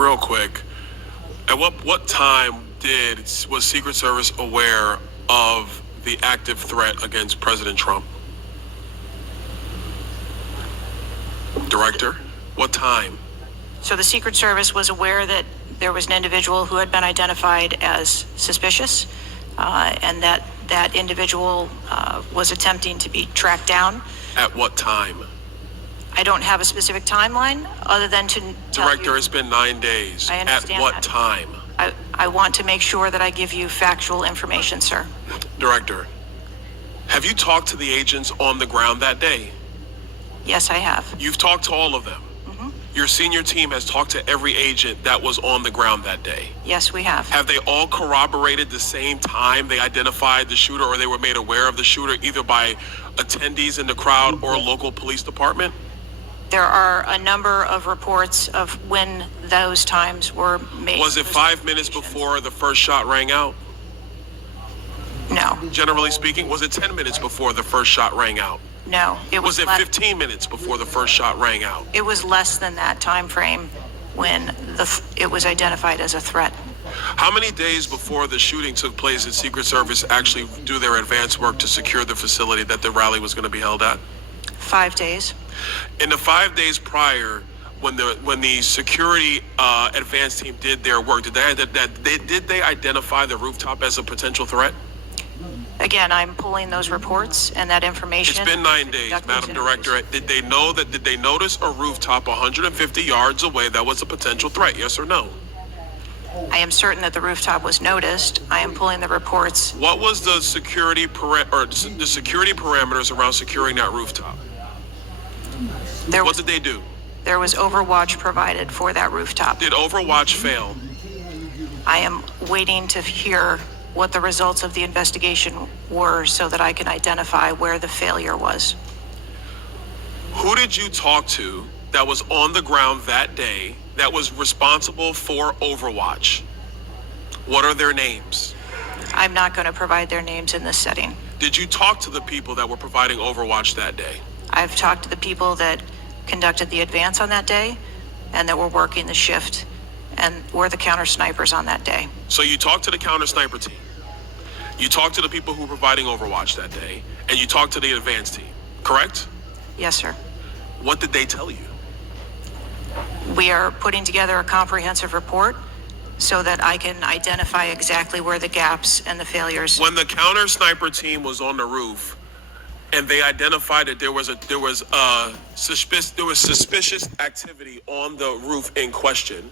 real quick, at what time was Secret Service aware of the active threat against President Trump? Director, what time? So the Secret Service was aware that there was an individual who had been identified as suspicious, and that individual was attempting to be tracked down. At what time? I don't have a specific timeline other than to tell Director, you, it's been 9 days. I understand At what that. time? I want to make sure that I give you factual information, sir. Director, have you talked to the agents on the ground that day? Yes, I have. You've talked to all of them? Mm-hmm. Your senior team has talked to every agent that was on the ground that day? Yes, we have. Have they all corroborated the same time they identified the shooter, or they were made aware of the shooter either by attendees in the crowd or a local police department? There are a number of reports of when those times were made. Was it 5 minutes before the first shot rang out? No. Generally speaking, was it 10 minutes before the first shot rang out? No. Was it 15 minutes before the first shot rang out? It was less than that time frame when it was identified as a threat. How many days before the shooting took place did Secret Service actually do their advance work to secure the facility that the rally was going to be held at? 5 days. In the 5 days prior, when the security advance team did their work, did they identify the rooftop as a potential threat? Again, I'm pulling those reports and that information. It's been 9 days, Madam Director. Did they notice a rooftop 150 yards away that was a potential threat? Yes or no? I am certain that the rooftop was noticed. I am pulling the reports. What was the security parameters around securing that rooftop? What did they do? There was Overwatch provided for that rooftop. Did Overwatch fail? I am waiting to hear what the results of the investigation were so that I can identify where the failure was. Who did you talk to that was on the ground that day that was responsible for Overwatch? What are their names? I'm not going to provide their names in this setting. Did you talk to the people that were providing Overwatch that day? I've talked to the people that conducted the advance on that day and that were working the shift and were the counter snipers on that day. So you talked to the counter sniper team. You talked to the people who were providing Overwatch that day, and you talked to the advance team, correct? Yes, sir. What did they tell you? We are putting together a comprehensive report so that I can identify exactly where the gaps and the failures. When the counter sniper team was on the roof and they identified that there was suspicious activity on the roof in question,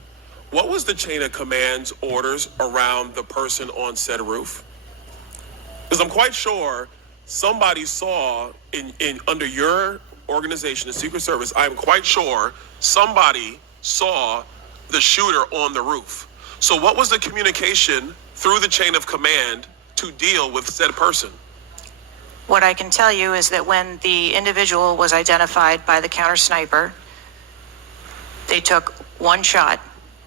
what was the chain of command's orders around the person on said roof? Because I'm quite sure somebody saw in under your organization, the Secret Service, I'm quite sure somebody saw the shooter on the roof. So what was the communication through the chain of command to deal with said person? What I can tell you is that when the individual was identified by the counter sniper, they took one shot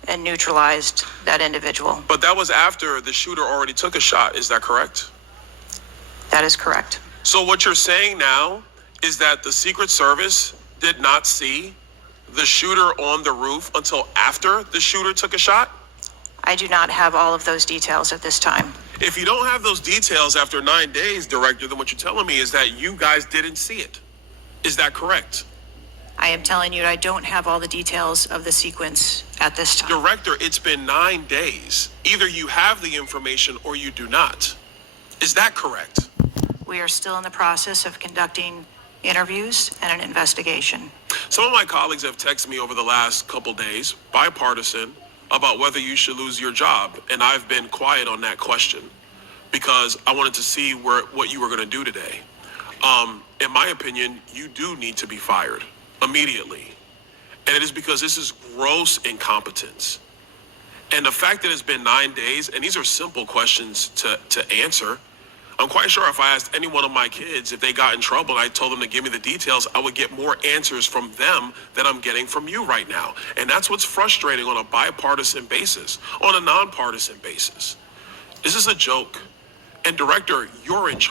and neutralized that individual. But that was after the shooter already took a shot. Is that correct? That is correct. So what you're saying now is that the Secret Service did not see the shooter on the roof until after the shooter took a shot? I do not have all of those details at this time. If you don't have those details after 9 days, Director, then what you're telling me is that you guys didn't see it. Is that correct? I am telling you I don't have all the details of the sequence at this time. Director, it's been 9 days. Either you have the information or you do not. Is that correct? We are still in the process of conducting interviews and an investigation. Some of my colleagues have texted me over the last couple days, bipartisan, about whether you should lose your job. And I've been quiet on that question because I wanted to see what you were going to do today. In my opinion, you do need to be fired immediately. And it is because this is gross incompetence. And the fact that it's been 9 days, and these are simple questions to answer. I'm quite sure if I asked any one of my kids if they got in trouble and I told them to give me the details, I would get more answers from them than I'm getting from you right now. And that's what's frustrating on a bipartisan basis, on a nonpartisan basis. This is a joke. And Director, you're in charge.